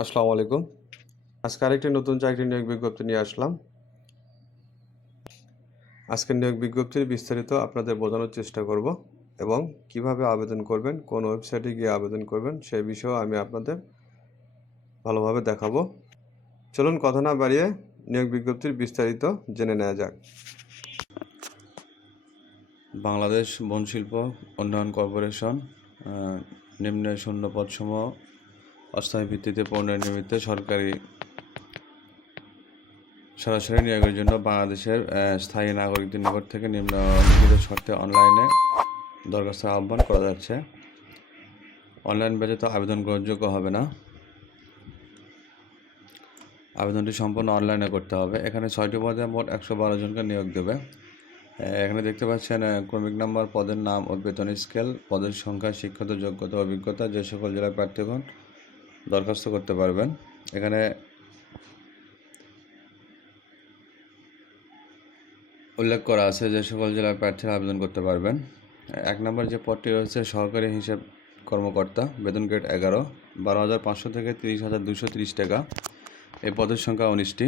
আসসালামু আলাইকুম। আজকে আরেকটি নতুন চাকরি নিয়োগ বিজ্ঞপ্তি নিয়ে আসলাম। আজকের নিয়োগ বিজ্ঞপ্তির বিস্তারিত আপনাদের বোঝানোর চেষ্টা করব এবং কীভাবে আবেদন করবেন, কোন ওয়েবসাইটে গিয়ে আবেদন করবেন সেই বিষয়ে আমি আপনাদের ভালোভাবে দেখাবো। চলুন কথা না বাড়িয়ে নিয়োগ বিজ্ঞপ্তির বিস্তারিত জেনে নেওয়া যাক। বাংলাদেশ বনশিল্প উন্নয়ন কর্পোরেশন নিম্নে শূন্য পদসমূহ অস্থায়ী ভিত্তিতে পণ্যের নিমিত্তে সরকারি সরাসরি নিয়োগের জন্য বাংলাদেশের স্থায়ী নাগরিকদের নিকট থেকে নিম্নলিখিত শর্তে অনলাইনে দরখাস্ত আহ্বান করা যাচ্ছে। অনলাইন ব্যতীত আবেদন গ্রহণযোগ্য হবে না। আবেদনটি সম্পূর্ণ অনলাইনে করতে হবে। এখানে ছয়টি পদে মোট একশো বারো জনকে নিয়োগ দেবে। এখানে দেখতে পাচ্ছেন ক্রমিক নাম্বার, পদের নাম ও বেতন স্কেল, পদের সংখ্যা শিক্ষত যোগ্যতা, অভিজ্ঞতা, যে সকল জেলার প্রার্থীগণ দরখাস্ত করতে পারবেন। এখানে উল্লেখ করা আছে যে সকল জেলার প্রার্থীরা আবেদন করতে পারবেন। এক নম্বর যে পদটি রয়েছে সহকারী হিসেব কর্মকর্তা, বেতন গ্রেড এগারো, বারো হাজার পাঁচশো থেকে তিরিশ হাজার দুশো তিরিশ টাকা। এই পদের সংখ্যা উনিশটি।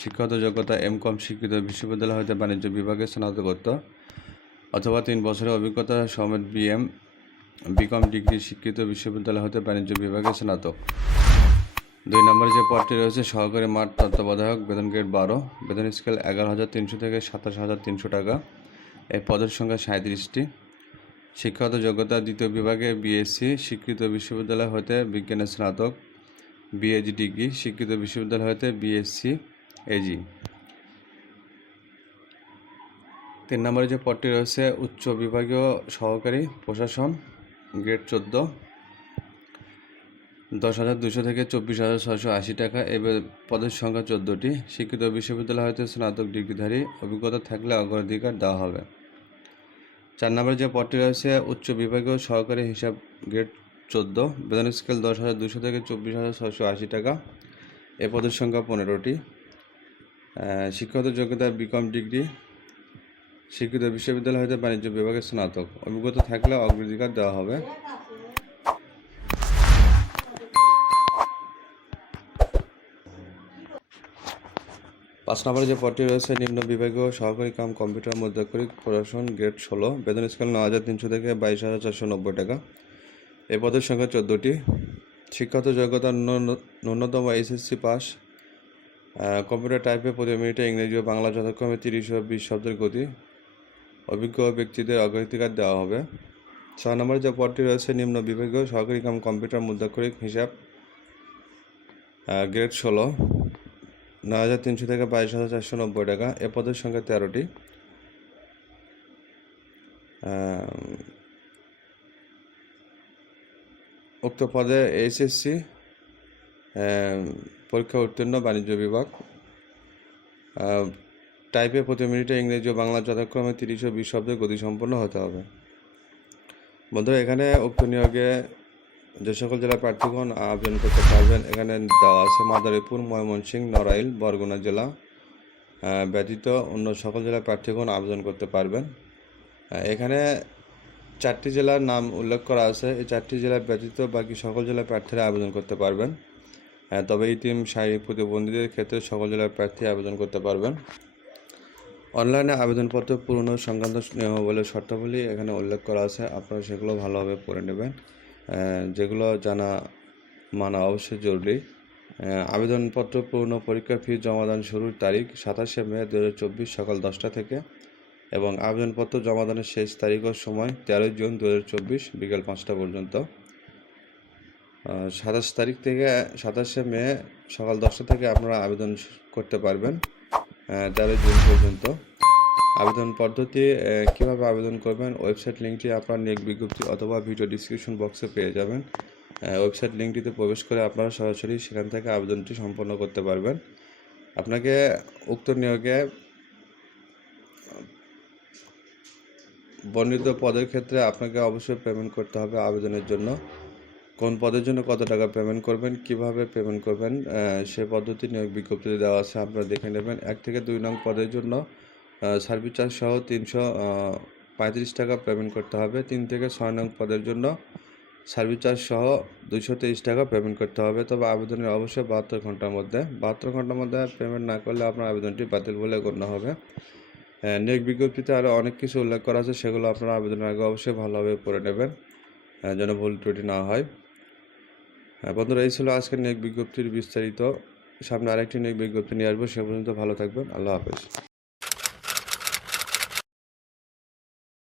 শিক্ষাগত যোগ্যতা এম কম স্বীকৃত বিশ্ববিদ্যালয় হতে বাণিজ্য বিভাগে স্নাতকোত্তর অথবা তিন বছরের অভিজ্ঞতা সমেত বিএম বিকম ডিগ্রি স্বীকৃত বিশ্ববিদ্যালয় হতে বাণিজ্য বিভাগে স্নাতক। দুই নম্বরে যে পদটি রয়েছে, সহকারী মাঠ তত্ত্বাবধায়ক, বেতন গ্রেড বারো, বেতন স্কেল এগারো হাজার তিনশো থেকে সাতাশ হাজার তিনশো টাকা। এই পদের সংখ্যা সাঁত্রিশটি শিক্ষাগত যোগ্যতা দ্বিতীয় বিভাগে বিএসসি স্বীকৃত বিশ্ববিদ্যালয় হতে বিজ্ঞানের স্নাতক বিএজি ডিগ্রি স্বীকৃত বিশ্ববিদ্যালয় হতে বিএসসি এজি তিন নম্বরে যে পদটি রয়েছে, উচ্চ বিভাগীয় সহকারী প্রশাসন গ্রেড চোদ্দ। দশ হাজার দুশো থেকে চব্বিশ হাজার ছশো আশি টাকা। বে- পদের সংখ্যা চোদ্দোটি। শিক্ষিত বিশ্ববিদ্যালয় হতে স্নাতক ডিগ্রিধারী। অভিজ্ঞতা থাকলে অগ্রাধিকার দেওয়া হবে। চার নম্বরে যে পদটি রয়েছে, উচ্চ বিভাগীয় সহকারী হিসাব গ্রেড চোদ্দ। বেতন স্কেল দশ হাজার দুশো থেকে চব্বিশ হাজার ছশো আশি টাকা। এ পদের সংখ্যা পনেরোটি। শিক্ষাগত যোগ্যতা বিকম ডিগ্রি। স্বীকৃত বিশ্ববিদ্যালয় হতে বাণিজ্য বিভাগের স্নাতক। অভিজ্ঞতা থাকলে অগ্রাধিকার দেওয়া হবে। পাঁচ নম্বরে যে পদটি রয়েছে, নিম্ন বিভাগীয় সহকারী কাম কম্পিউটার মধ্যকরিক প্রশাসন গ্রেড ষোলো, বেতন স্কেল ন হাজার তিনশো থেকে বাইশ হাজার চারশো নব্বই টাকা। এই পদের সংখ্যা চোদ্দোটি। শিক্ষাগত যোগ্যতা ন্যূন- ন্যূনতম এসএসসি পাস। কম্পিউটার টাইপে প্রতি মিনিটে ইংরেজি ও বাংলা যথাক্রমে তিরিশ ও বিশ শব্দের গতি। অভিজ্ঞ ব্যক্তিদের অগ্রাধিকার দেওয়া হবে। ছ নম্বরে যে পদটি রয়েছে, নিম্ন বিভাগীয় সহকারী কাম কম্পিউটার মুদ্রাক্ষরিক হিসাব গ্রেড ষোলো, নয় হাজার তিনশো থেকে বাইশ হাজার চারশো নব্বই টাকা। এ পদের সংখ্যা তেরোটি। উক্ত পদে এইচএসসি পরীক্ষা উত্তীর্ণ বাণিজ্য বিভাগ। টাইপে প্রতি মিনিটে ইংরেজি ও বাংলা যথাক্রমে তিরিশ ও বিশ শব্দের গতিসম্পন্ন হতে হবে। বন্ধুরা, এখানে উক্ত নিয়োগে যে সকল জেলার প্রার্থীগণ আবেদন করতে পারবেন, এখানে দেওয়া আছে মাদারীপুর, ময়মনসিংহ, নড়াইল, বরগুনা জেলা। ব্যতীত অন্য সকল জেলার প্রার্থীগণ আবেদন করতে পারবেন। এখানে চারটি জেলার নাম উল্লেখ করা আছে। এই চারটি জেলা ব্যতীত বাকি সকল জেলার প্রার্থীরা আবেদন করতে পারবেন। তবে ইতিম শারীরিক প্রতিবন্ধীদের ক্ষেত্রে সকল জেলার প্রার্থী আবেদন করতে পারবেন। অনলাইনে আবেদনপত্র পূরণ সংক্রান্ত নিয়মাবলী শর্তাবলী এখানে উল্লেখ করা আছে। আপনারা সেগুলো ভালোভাবে পড়ে নেবেন। যেগুলো জানা মানা অবশ্যই জরুরি। আবেদনপত্র পূর্ণ পরীক্ষা ফি জমাদান শুরুর তারিখ সাতাশে মে দু হাজার চব্বিশ সকাল দশটা থেকে এবং আবেদনপত্র জমাদানের শেষ তারিখ ও সময় তেরোই জুন দু বিকেল পাঁচটা পর্যন্ত। সাতাশ তারিখ থেকে সাতাশে মে সকাল দশটা থেকে আপনারা আবেদন করতে পারবেন। তেরোই জুন পর্যন্ত। আবেদন পদ্ধতি কীভাবে আবেদন করবেন, ওয়েবসাইট লিঙ্কটি আপনার নিয়োগ বিজ্ঞপ্তি অথবা ভিডিও ডিসক্রিপশন বক্সে পেয়ে যাবেন। ওয়েবসাইট লিঙ্কটিতে প্রবেশ করে আপনারা সরাসরি সেখান থেকে আবেদনটি সম্পন্ন করতে পারবেন। আপনাকে উক্ত নিয়োগে বর্ণিত পদের ক্ষেত্রে আপনাকে অবশ্যই পেমেন্ট করতে হবে আবেদনের জন্য। কোন পদের জন্য কত টাকা পেমেন্ট করবেন, কীভাবে পেমেন্ট করবেন সে পদ্ধতি নিয়োগ বিজ্ঞপ্তিতে দেওয়া আছে, আপনারা দেখে নেবেন। এক থেকে দুই নং পদের জন্য সার্ভিস চার্জ সহ তিনশো পঁয়ত্রিশ টাকা পেমেন্ট করতে হবে। তিন থেকে ছয় নং পদের জন্য সার্ভিস চার্জ সহ দুইশো তেইশ টাকা পেমেন্ট করতে হবে। তবে আবেদনের অবশ্যই বাহাত্তর ঘণ্টার মধ্যে, বাহাত্তর ঘণ্টার মধ্যে পেমেন্ট না করলে আপনার আবেদনটি বাতিল বলে গণ্য হবে। নিয়োগ বিজ্ঞপ্তিতে আরও অনেক কিছু উল্লেখ করা আছে, সেগুলো আপনারা আবেদনের আগে অবশ্যই ভালোভাবে পড়ে নেবেন যেন ভুল ত্রুটি না হ্যাঁ। বন্ধুরা, এই ছিল আজকের নেক বিজ্ঞপ্তির বিস্তারিত। সামনে আরেকটি নেক বিজ্ঞপ্তি নিয়ে আসব, সে পর্যন্ত ভালো থাকবেন। আল্লাহ হাফেজ।